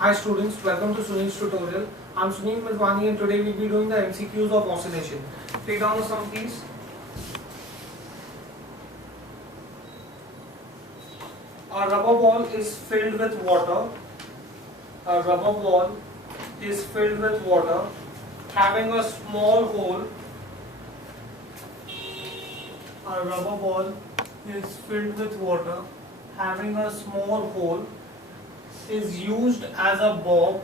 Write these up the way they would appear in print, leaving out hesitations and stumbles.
Hi students, welcome to Sunil's tutorial. I'm Sunil Midwani and today we'll be doing the MCQs of oscillation. Take down the sum please. A rubber ball is filled with water. A rubber ball is filled with water having a small hole. A rubber ball is filled with water having a small hole, is used as a bob,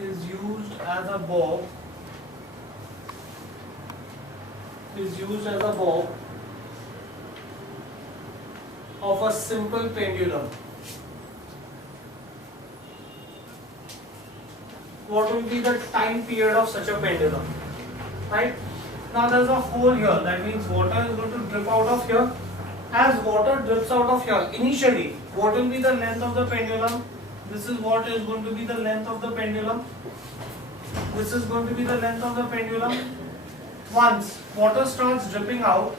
is used as a bob of a simple pendulum. What will be the time period of such a pendulum? Right? Now there's a hole here, that means water is going to drip out of here. As water drips out of here, initially, what will be the length of the pendulum? This is what is going to be the length of the pendulum. This is going to be the length of the pendulum. Once water starts dripping out,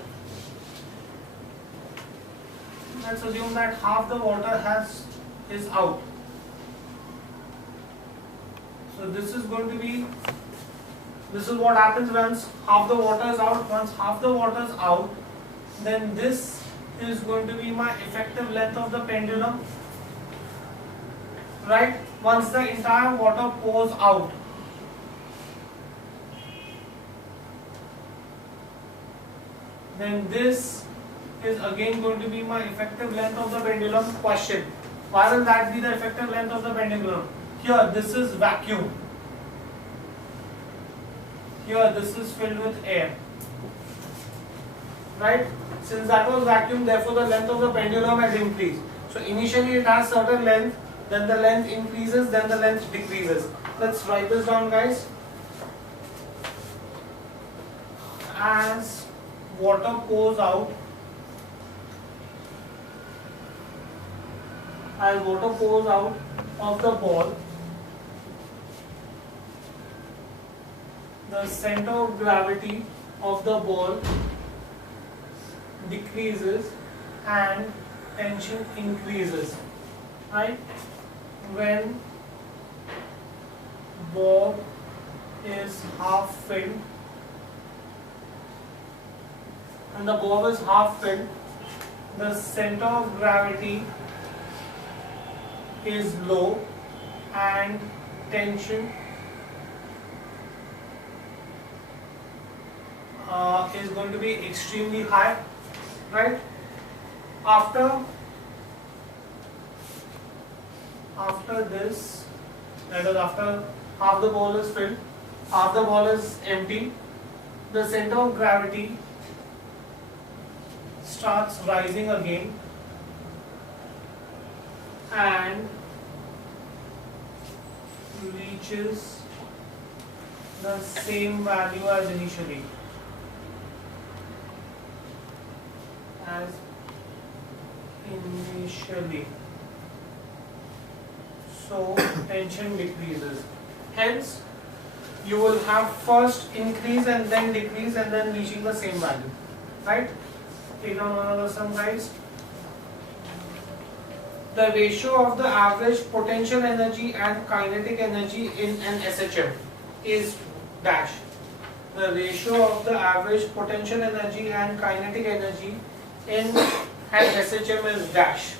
let's assume that half the water is out. So this is what happens once half the water is out. Once half the water is out, then this is going to be my effective length of the pendulum. Right? Once the entire water pours out, then this is again going to be my effective length of the pendulum. Question: why will that be the effective length of the pendulum? Here this is vacuum. Here this is filled with air. Right? Since that was vacuum, therefore the length of the pendulum has increased. So initially it has certain length, then the length increases, then the length decreases. Let's write this down, guys. As water pours out, of the ball, the center of gravity of the ball decreases and tension increases. Right? When bob is half filled, and the bob is half filled, the center of gravity is low and tension is going to be extremely high. Right? After this, that is after half the ball is filled, half the ball is empty, the center of gravity starts rising again and reaches the same value as initially. So tension decreases. Hence, you will have first increase and then decrease and then reaching the same value. Right? Take down another sum, guys. The ratio of the average potential energy and kinetic energy in an SHM is dash. The ratio of the average potential energy and kinetic energy in an SHM is dash.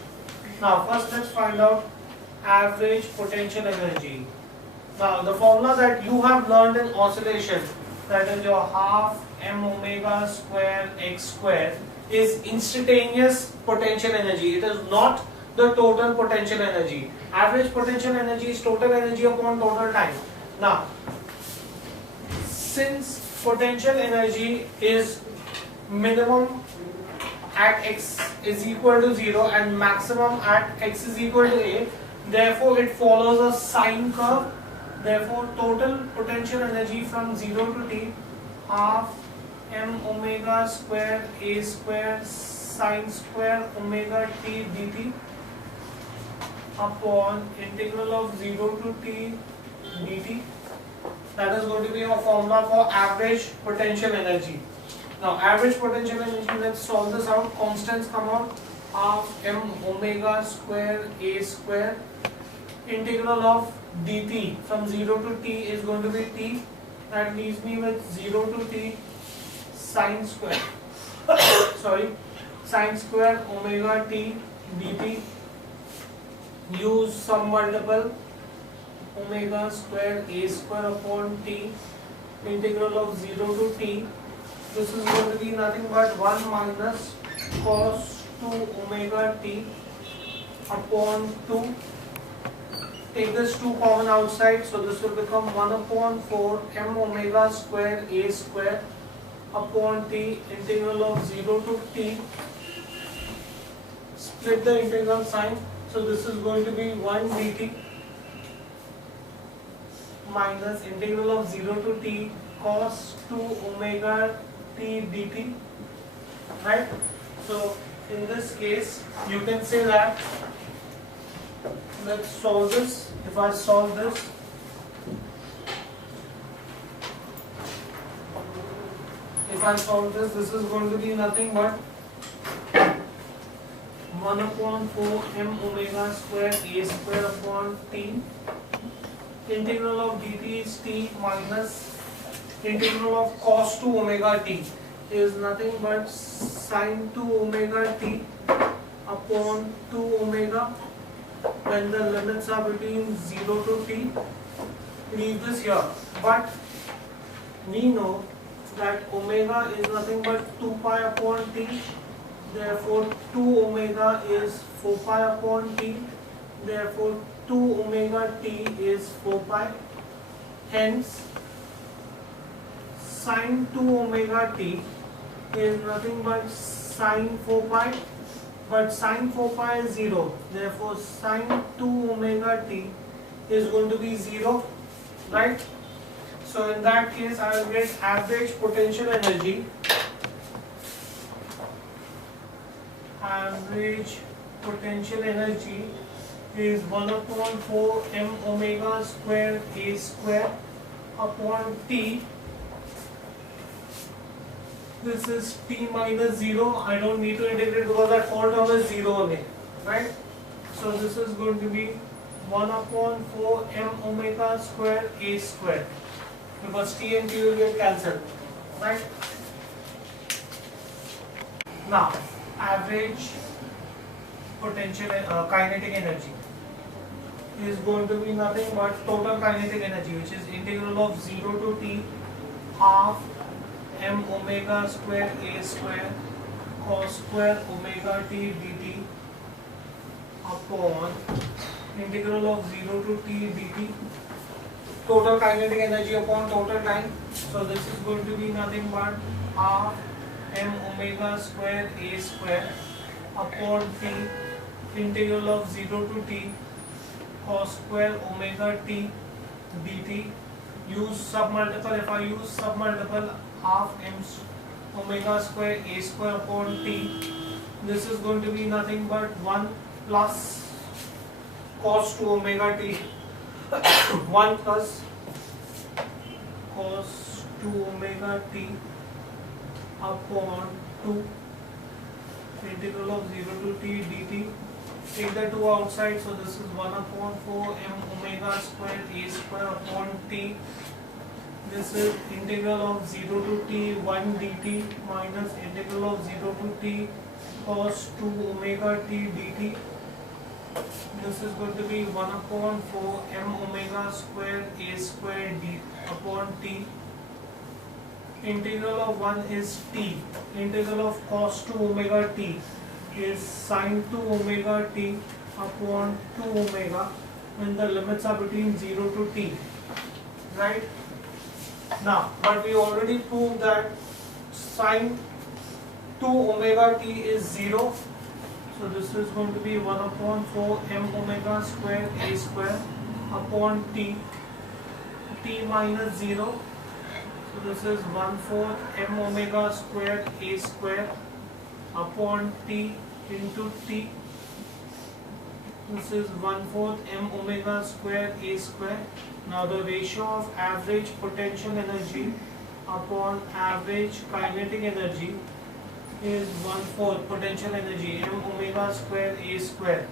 Now first let's find out average potential energy. Now the formula that you have learned in oscillation, that is your half m omega square x square, is instantaneous potential energy. It is not the total potential energy. Average potential energy is total energy upon total time. Now since potential energy is minimum at x is equal to 0 and maximum at x is equal to a, therefore it follows a sine curve. Therefore total potential energy from 0 to t, half m omega square a square sine square omega t dt upon integral of 0 to t dt. That is going to be a formula for average potential energy. Now average potential energy, let's solve this out. Constants come out. half m omega square a square. Integral of dt from 0 to t is going to be t. That leaves me with 0 to t sine square sorry, sine square omega t dt. Use some multiple, omega square a square upon t. Integral of 0 to t. This is going to be nothing but 1 minus cos 2 omega t upon 2. Take this 2 common outside, so this will become 1 upon 4 m omega square a square upon t. Integral of 0 to t. Split the integral sign, so this is going to be 1 dt minus integral of 0 to t cos 2 omega t dt. Right? So in this case you can say that, let's solve this. If I solve this, this is going to be nothing but 1 upon 4 m omega square a square upon t. Integral of dt is t minus integral of cos 2 omega t is nothing but sin 2 omega t upon 2 omega when the limits are between 0 to t. Leave this here, but we know that omega is nothing but 2 pi upon t. Therefore 2 omega is 4 pi upon t. Therefore 2 omega t is 4 pi. Hence sin 2 omega t is nothing but sin 4 pi, but sin 4 pi is 0. Therefore sin 2 omega t is going to be 0, right? So in that case I will get average potential energy. Average potential energy is 1 upon 4 m omega square a square upon t. This is t minus 0. I don't need to integrate because that whole term is 0 only, right? So this is going to be 1 upon 4 m omega square a square, because t and t will get cancelled, right? Now average potential kinetic energy is going to be nothing but total kinetic energy, which is integral of 0 to t half m omega square a square cos square omega t dt upon integral of 0 to t dt. Total kinetic energy upon total time. So this is going to be nothing but half m omega square a square upon t. Integral of 0 to t cos square omega t dt. Use submultiple. If I use submultiple, half m omega square a square upon t, this is going to be nothing but 1 plus cos 2 omega t 1 plus cos 2 omega t upon 2. Integral of 0 to t dt. Take the 2 outside, so this is 1 upon 4 m omega square a square upon t. This is integral of 0 to t 1 dt minus integral of 0 to t cos 2 omega t dt. This is going to be 1 upon 4 m omega square a square d upon t. Integral of 1 is t. Integral of cos 2 omega t is sin 2 omega t upon 2 omega when the limits are between 0 to t, right? Now, but we already proved that sin 2 omega t is 0. So this is going to be 1 upon 4 m omega square a square upon t. T minus 0. So this is 1/4 m omega square a square upon t into t. This is 1/4 m omega square a square. Now the ratio of average potential energy upon average kinetic energy is 1/4 potential energy m omega square a square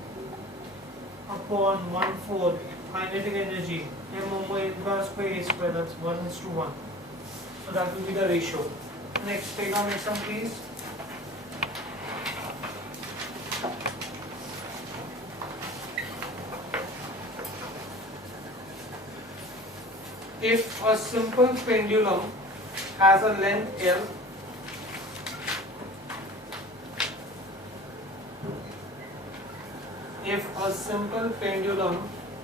upon 1/4 kinetic energy m omega square a square, that's 1:1. So that will be the ratio. Next, take on next one please. If a simple pendulum has a length L, if a simple pendulum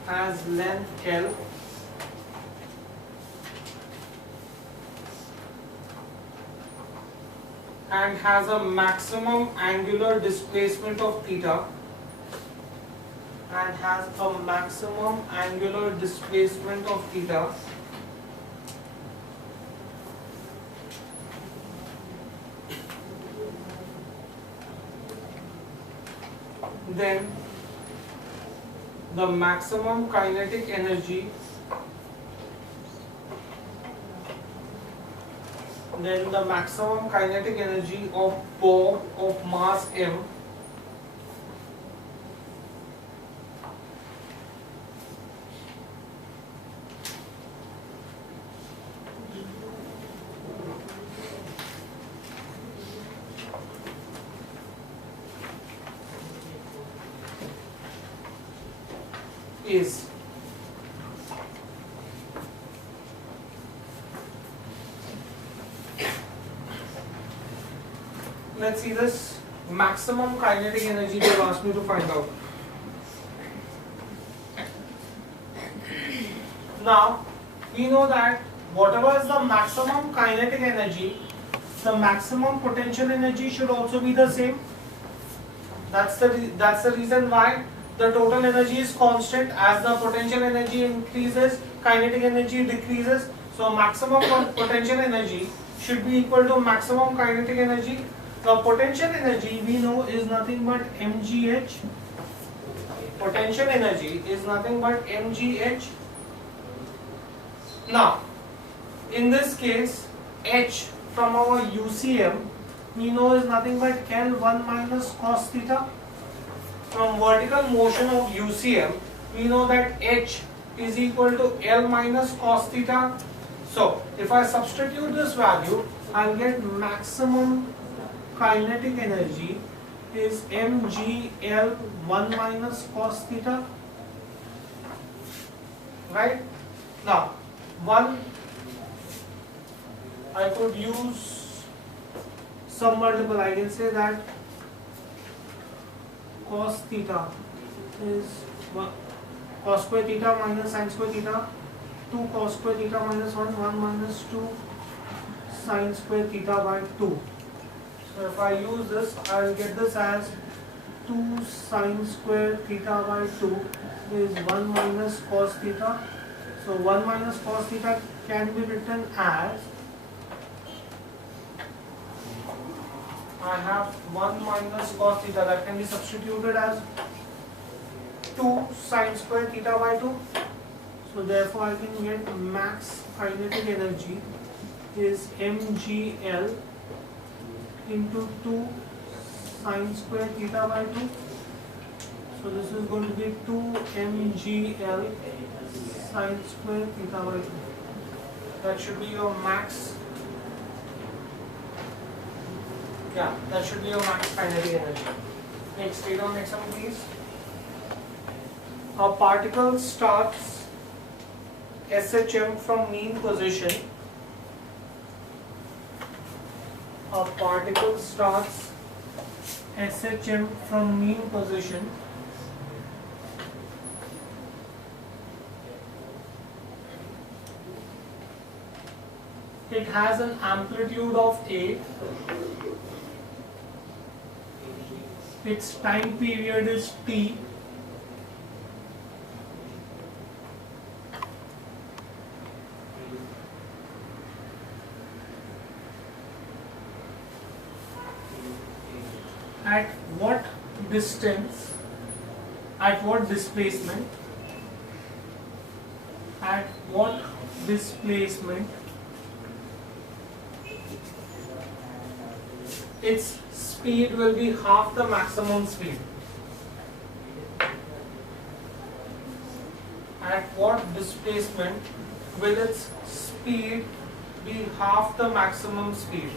has length L and has a maximum angular displacement of theta, then the maximum kinetic energy of ball of mass m is let's see this maximum kinetic energy they asked me to find out. Now we know that whatever is the maximum kinetic energy, the maximum potential energy should also be the same. That's the reason why the total energy is constant. As the potential energy increases, kinetic energy decreases. So maximum potential energy should be equal to maximum kinetic energy. The potential energy we know is nothing but mgh. Potential energy is nothing but mgh. Now, in this case, h from our UCM we know is nothing but L1 minus cos theta. From vertical motion of UCM, we know that h is equal to L minus cos theta. So, if I substitute this value, I'll get maximum kinetic energy is mgl 1 minus cos theta. Right? Now, I could use some multiple. I can say that cos theta is cos square theta minus sin square theta, 2 cos square theta minus 1 minus 2 sin square theta by 2. So if I use this, I will get this as 2 sin square theta by 2 is 1 minus cos theta. So 1 minus cos theta can be written as, I have 1 minus cos theta that can be substituted as 2 sin square theta by 2. So therefore I can get max kinetic energy is mgl into 2 sin square theta by 2. So this is going to be 2 mgl sin square theta by 2. That should be your max. Yeah, that should be your max kinetic energy. Next, take on next one please. A particle starts SHM from mean position. A particle starts SHM from mean position. It has an amplitude of A. Its time period is T. At what distance, at what displacement, its speed will be half the maximum speed? At what displacement will its speed be half the maximum speed?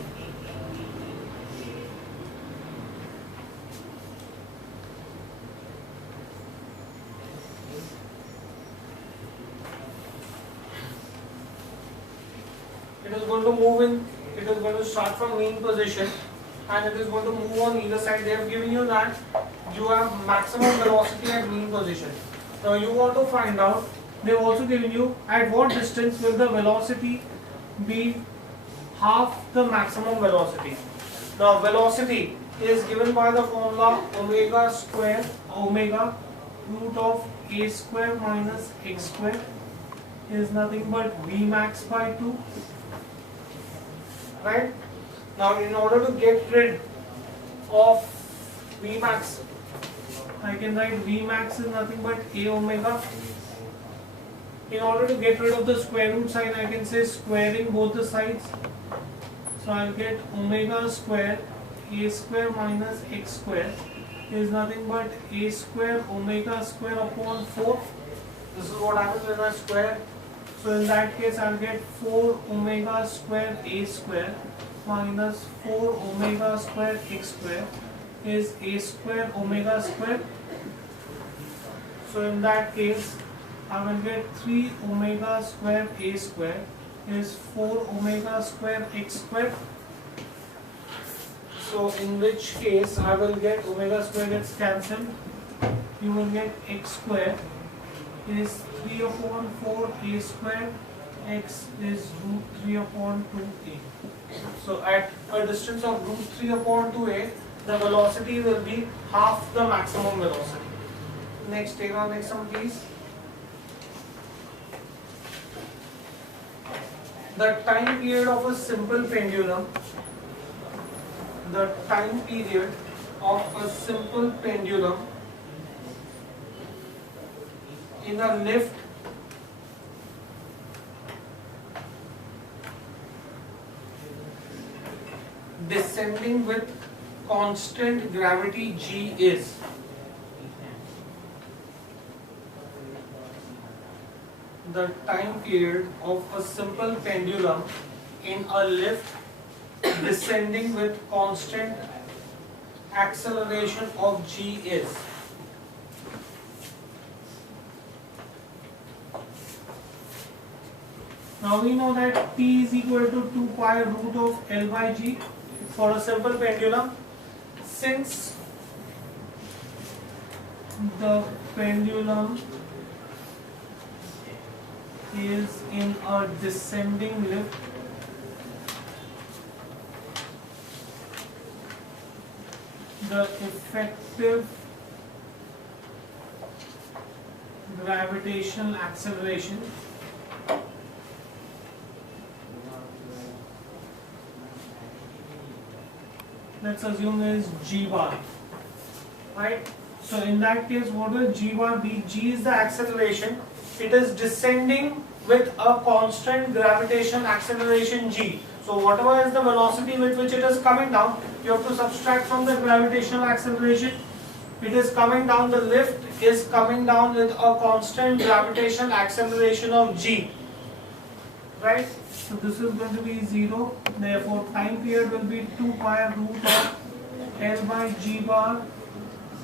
It is going to move in, it is going to start from mean position and it is going to move on either side. They have given you that you have maximum velocity at mean position. Now you want to find out, they have also given you at what distance will the velocity be half the maximum velocity. Now velocity is given by the formula omega square, omega root of a square minus x square is nothing but v max by 2. Right? Now in order to get rid of v max, I can write v max is nothing but a omega. In order to get rid of the square root sign, I can say squaring both the sides. So I'll get omega square a square minus x square is nothing but a square omega square upon 4. This is what happens when I square. So in that case I'll get 4 omega square a square minus 4 omega square x square is a square omega square. So in that case I will get 3 omega square a square is 4 omega square x square. So in which case I will get omega square gets cancelled. You will get x square is 3 upon 4 a square, x is root 3 upon 2a. So at a distance of root 3 upon 2a, the velocity will be half the maximum velocity. Next, take our next one please. The time period of a simple pendulum, the time period of a simple pendulum in a lift descending with constant gravity g is. The time period of a simple pendulum in a lift descending with constant acceleration of g is. Now we know that T is equal to 2 pi root of L by G for a simple pendulum. Since the pendulum is in a descending lift, the effective gravitational acceleration let's assume is g bar, right? So in that case, what will g bar be? G is the acceleration. It is descending with a constant gravitational acceleration g. So whatever is the velocity with which it is coming down, you have to subtract from the gravitational acceleration. It is coming down, the lift is coming down with a constant gravitational acceleration of g, right? So this is going to be 0, therefore time period will be 2 pi root of L by g bar,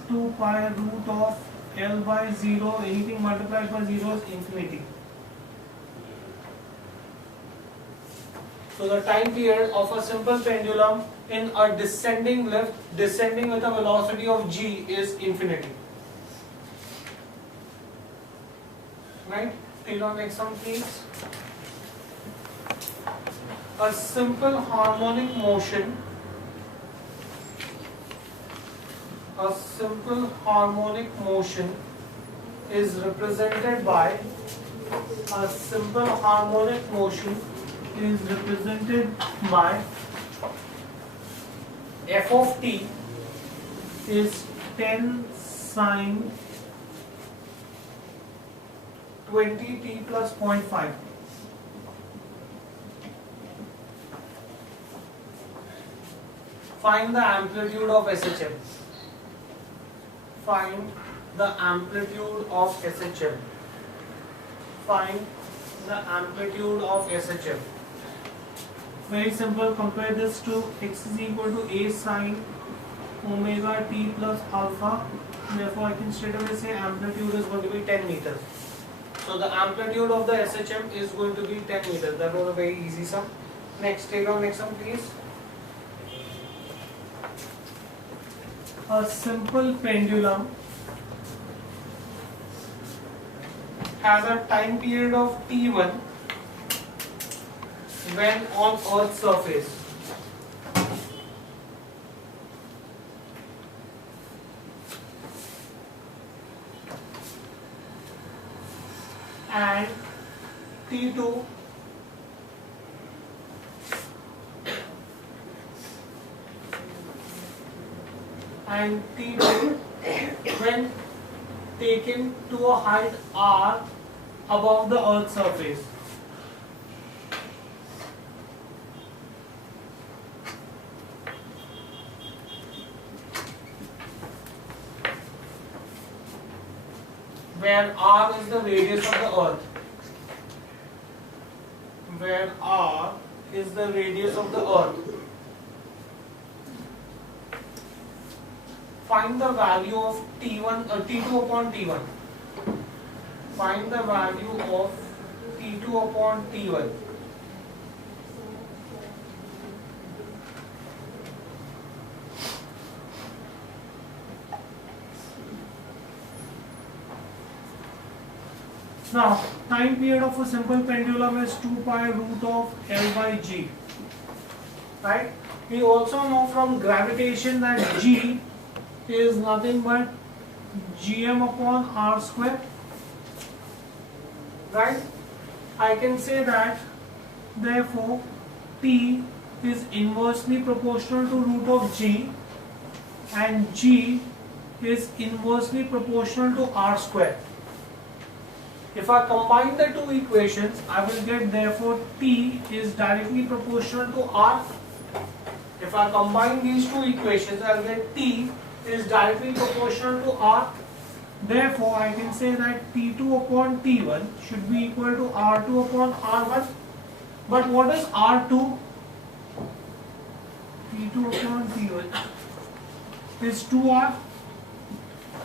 2 pi root of L by 0, anything multiplied by 0 is infinity. So the time period of a simple pendulum in a descending lift, descending with a velocity of g is infinity. Right? Take our next one please. A simple harmonic motion, a simple harmonic motion is represented by, a simple harmonic motion is represented by f of t is 10 sine 20t plus 0.5. Find the amplitude of SHM. Find the amplitude of SHM. Find the amplitude of SHM. Very simple. Compare this to x is equal to a sine omega t plus alpha. Therefore, I can straight away say amplitude is going to be 10 meters. So the amplitude of the SHM is going to be 10 meters. That was a very easy sum. Next, take on next sum, please. A simple pendulum has a time period of t1 when on Earth's surface. And t2 and t2 when taken to a height r above the Earth's surface. Where r is the radius of the Earth. Where r is the radius of the Earth. Find the value of T1, T2 upon T1. Find the value of T2 upon T1. Now, time period of a simple pendulum is 2 pi root of L by G. Right? We also know from gravitation that G is nothing but Gm upon R square. Right? I can say that therefore T is inversely proportional to root of G and G is inversely proportional to R square. If I combine the two equations, I will get therefore T is directly proportional to R. If I combine these two equations, I will get T is directly proportional to R. Therefore, I can say that T2 upon T1 should be equal to R2 upon R1. But what is R2? T2 upon T1 is 2R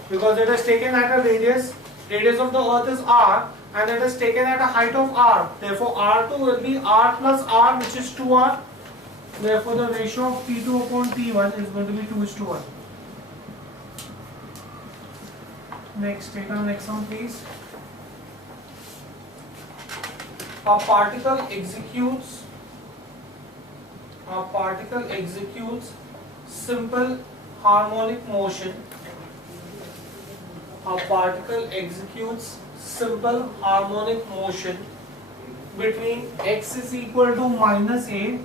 because it is taken at a radius. Radius of the Earth is R and it is taken at a height of R. Therefore, R2 will be R plus R, which is 2R. Therefore, the ratio of T2 upon T1 is going to be 2:1. Next, take on next one, please. A particle executes simple harmonic motion. A particle executes simple harmonic motion between x is equal to minus a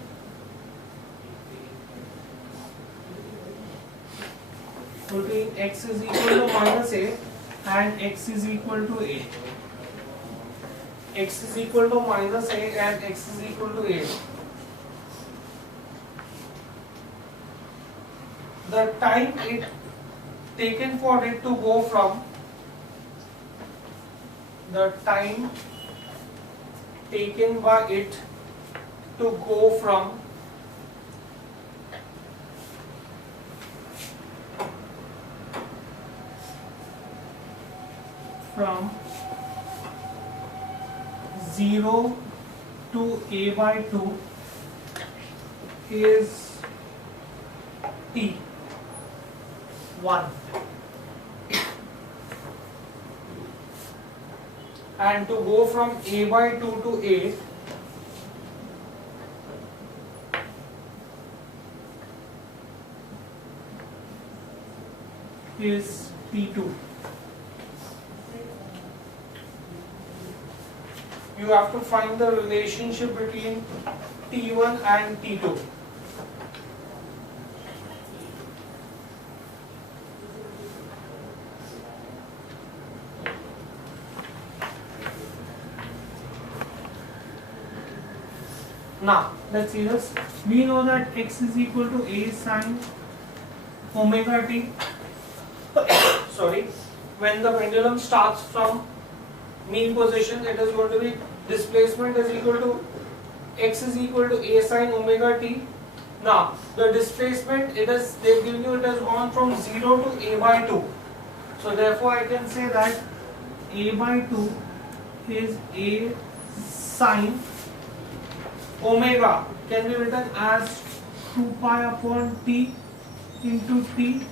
and x is equal to a. X is equal to minus a and x is equal to a. The time it taken for it to go from from 0 to a by 2 is t 1. And to go from a by 2 to a is T2. You have to find the relationship between T1 and T2. Now let's see this. We know that x is equal to a sine omega t. Sorry, when the pendulum starts from mean position, it is going to be displacement is equal to x is equal to a sine omega t. Now the displacement, it is, they give you, it has gone from 0 to a by 2. So therefore I can say that a by 2 is a sine omega, can be written as 2 pi upon t into t.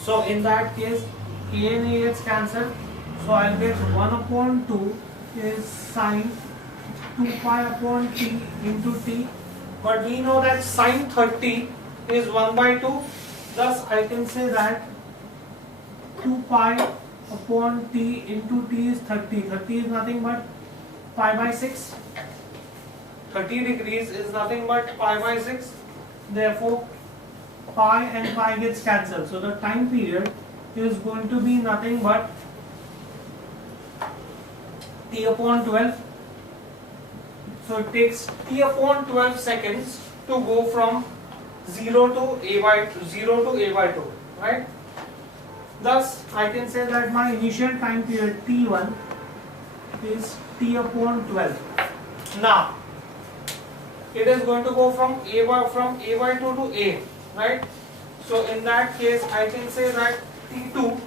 So in that case a and a gets cancelled, so I'll get 1 upon 2 is sine 2 pi upon t into t. But we know that sine 30 is 1 by 2, thus I can say that 2 pi upon t into t is 30. 30 is nothing but pi by 6. 30 degrees is nothing but pi by 6. Therefore pi and pi gets cancelled. So the time period is going to be nothing but t upon 12. So it takes t upon 12 seconds to go from 0 to a by 2, right? Thus I can say that my initial time period t1 is t upon 12. Now it is going to go from a by 2 to a, right? So in that case I can say that t2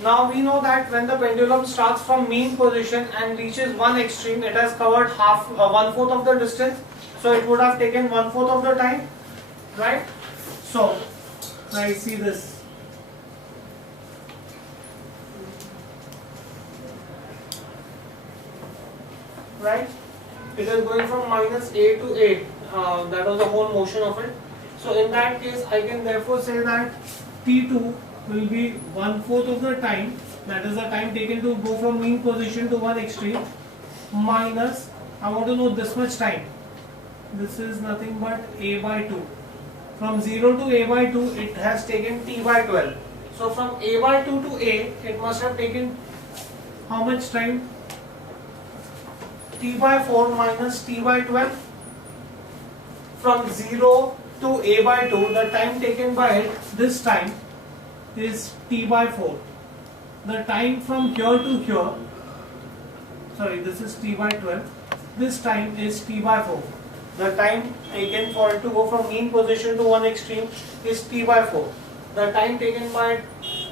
now we know that when the pendulum starts from mean position and reaches one extreme, it has covered one-fourth of the distance, so it would have taken one-fourth of the time, right? So I see this. Right? It is going from minus a to a. That was the whole motion of it. So in that case, I can therefore say that t2 will be one-fourth of the time. That is the time taken to go from mean position to one extreme. Minus, I want to know this much time. This is nothing but a by 2. From 0 to a by 2, it has taken t by 12. So from a by 2 to a, it must have taken how much time? T by 4 minus t by 12. From 0 to a by 2, the time taken by it, this time is t by 4. The time from here to here, sorry, this is t by 12. This time is t by 4. The time taken for it to go from mean position to one extreme is t by 4. The time taken by it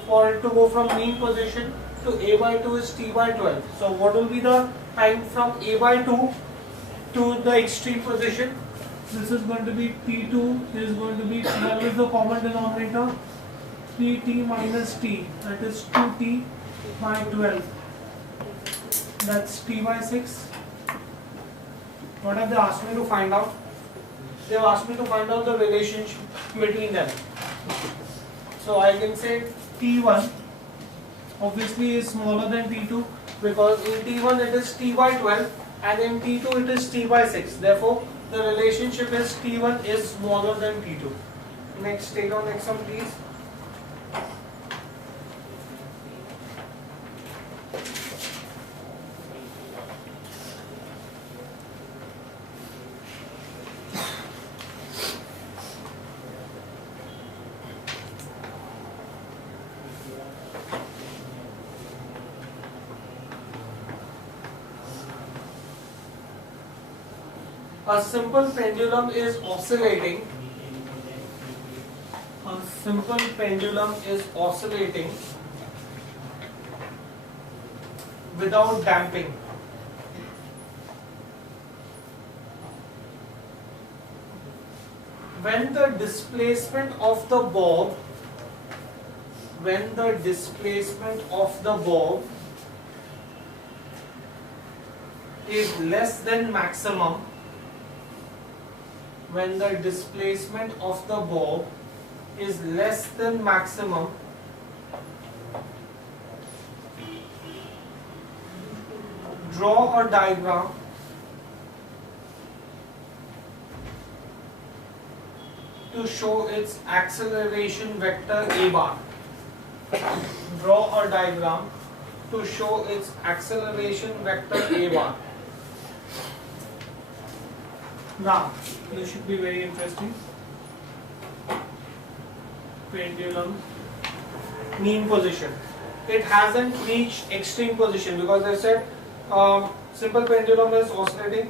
for it to go from mean position to a by 2 is t by 12. So what will be the time from a by 2 to the extreme position? This is going to be t2 is going to be 12 is the common denominator. 3t minus t, that is 2t by 12. That's t by 6. What have they asked me to find out? They have asked me to find out the relationship between them. So I can say t1 obviously is smaller than t2 because in t1 it is t by 12 and in t2 it is t by 6. Therefore the relationship is t1 is smaller than t2. Next, take on next one please. A simple pendulum is oscillating. A simple pendulum is oscillating without damping. When the displacement of the bob is less than maximum, when the displacement of the bob is less than maximum, draw a diagram to show its acceleration vector a bar. draw a diagram to show its acceleration vector a bar. Now, this should be very interesting. Pendulum mean position. It hasn't reached extreme position because they said simple pendulum is oscillating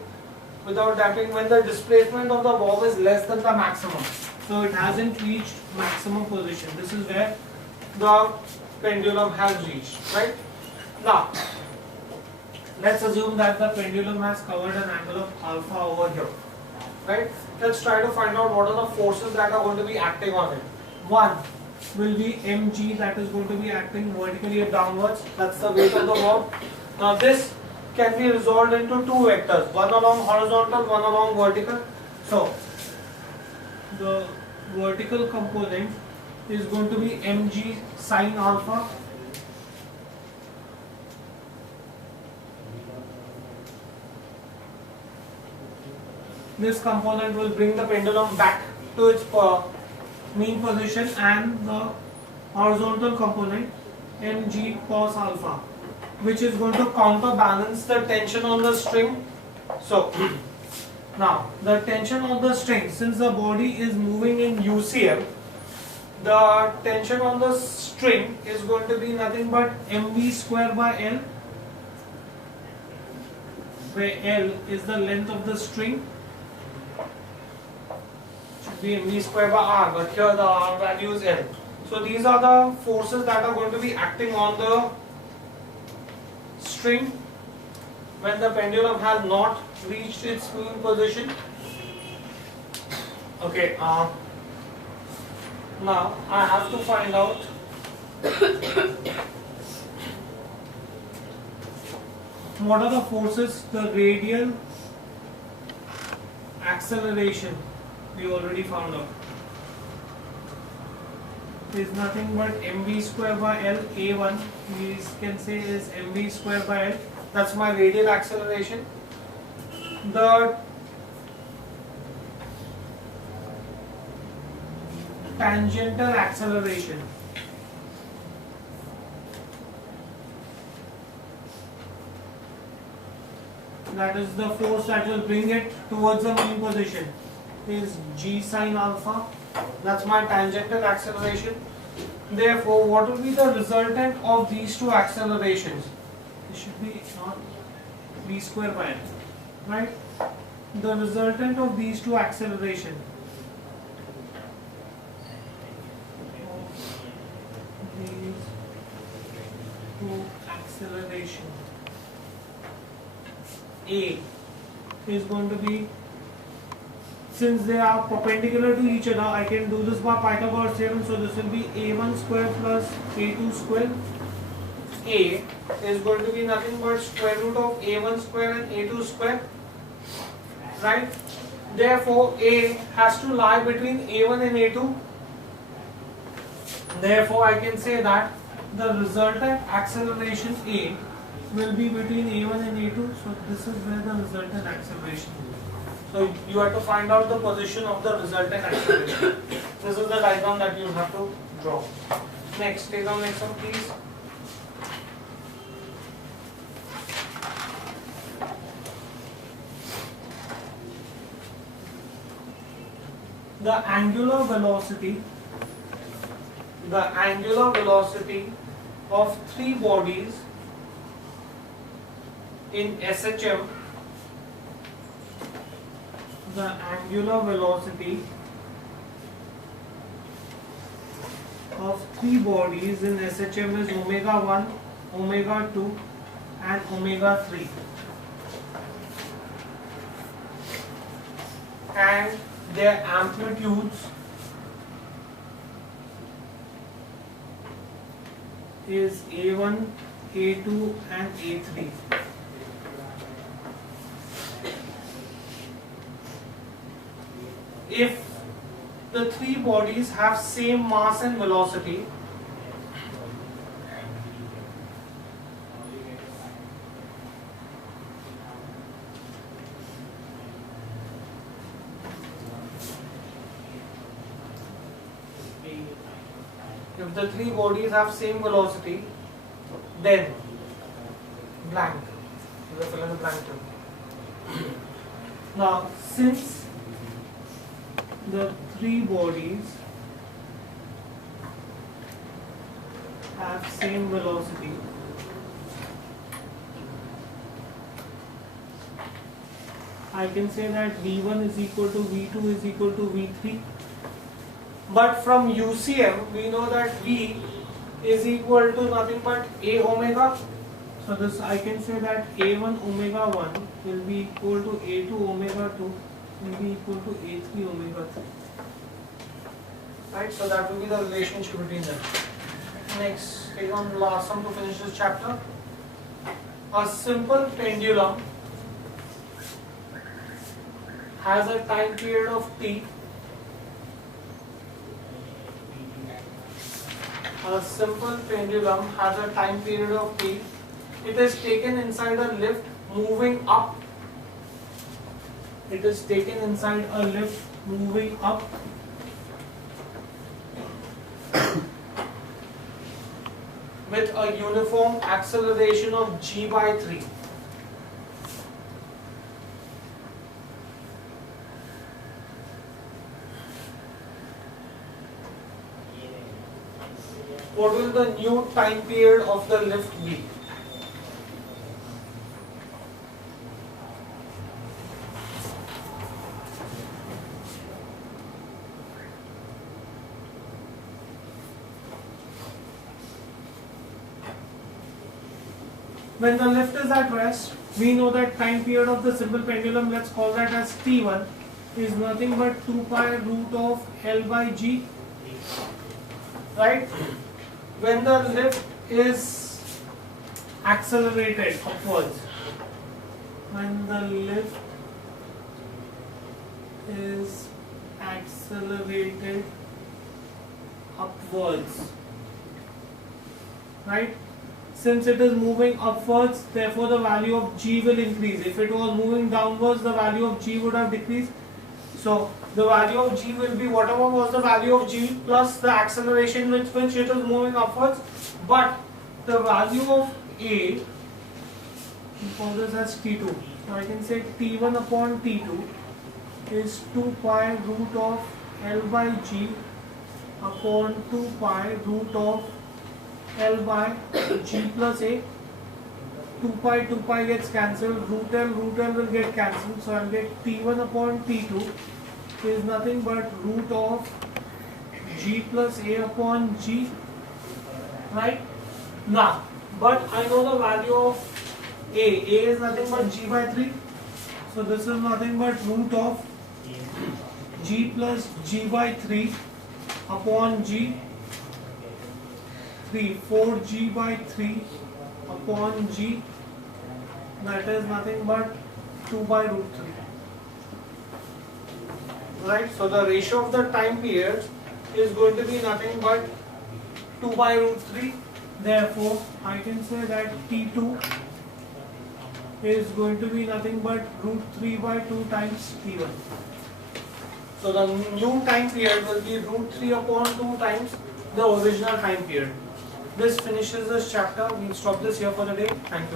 without damping when the displacement of the bob is less than the maximum. So it hasn't reached maximum position. This is where the pendulum has reached, right? Now, let's assume that the pendulum has covered an angle of alpha over here, right? Let's try to find out what are the forces that are going to be acting on it. One will be mg, that is going to be acting vertically or downwards. That's the weight of the bob. Now this can be resolved into two vectors, one along horizontal, one along vertical. So the vertical component is going to be mg sine alpha. This component will bring the pendulum back to its mean position, and the horizontal component mg cos alpha, which is going to counterbalance the tension on the string. So now the tension on the string, since the body is moving in UCM, the tension on the string is going to be nothing but mv square by L, where L is the length of the string. Be mv square by r, but here the r value is L. So these are the forces that are going to be acting on the string when the pendulum has not reached its mean position. Okay, now I have to find out what are the forces. The radial acceleration we already found out is nothing but mv square by L. A1 we can say is mv square by L. That's my radial acceleration. The tangential acceleration, that is the force that will bring it towards the mean position, is g sine alpha. That's my tangential acceleration. Therefore, what will be the resultant of these two accelerations? It should be not v square by L, right? The resultant of these two accelerations, A is going to be, since they are perpendicular to each other, I can do this by Pythagoras theorem. So this will be a1 square plus a2 square. A is going to be nothing but square root of a1 square and a2 square, right? Therefore, A has to lie between a1 and a2. Therefore, I can say that the resultant acceleration A will be between a1 and a2. So this is where the resultant acceleration is. So you have to find out the position of the resultant acceleration. This is the diagram that you have to draw. Next, take on next one, please. The angular velocity of three bodies in SHM, the angular velocity of three bodies in SHM is omega 1, omega 2 and omega 3, and their amplitudes is A1, A2 and A3. If the three bodies have same mass and velocity, If the three bodies have same velocity, then blank. You will fill in the blank too. Now, since the three bodies have same velocity, I can say that V1 is equal to V2 is equal to V3. But from UCM, we know that V is equal to nothing but A omega. So this I can say that A1 omega 1 will be equal to A2 omega 2 will be equal to A3 omega 3. Right, so that will be the relationship between them. Next, take on the last one to finish this chapter. A simple pendulum has a time period of T. A simple pendulum has a time period of T. It is taken inside a lift moving up. It is taken inside a lift moving up. With a uniform acceleration of g by 3. What will the new time period of the lift be? When the lift is at rest, we know that time period of the simple pendulum, let's call that as T1, is nothing but 2 pi root of L by G. Right? When the lift is accelerated upwards, when the lift is accelerated upwards, right? Since it is moving upwards, therefore the value of g will increase. If it was moving downwards, the value of g would have decreased. So the value of g will be whatever was the value of g plus the acceleration with which it is moving upwards. But the value of a, we call this as t2. So I can say t1 upon t2 is 2 pi root of L by g upon 2 pi root of L by g plus a. 2 pi gets cancelled, root L will get cancelled, so I'll get t1 upon t2 is nothing but root of g plus a upon g, right? Now, but I know the value of a is nothing but g by 3, so this is nothing but root of g plus g by 3 upon g, 4g by 3 upon g, that is nothing but 2 by root 3. Right, so the ratio of the time periods is going to be nothing but 2 by root 3. Therefore, I can say that T2 is going to be nothing but root 3 by 2 times T1. So the new time period will be root 3 upon 2 times the original time period. This finishes this chapter. We'll stop this here for the day. Thank you.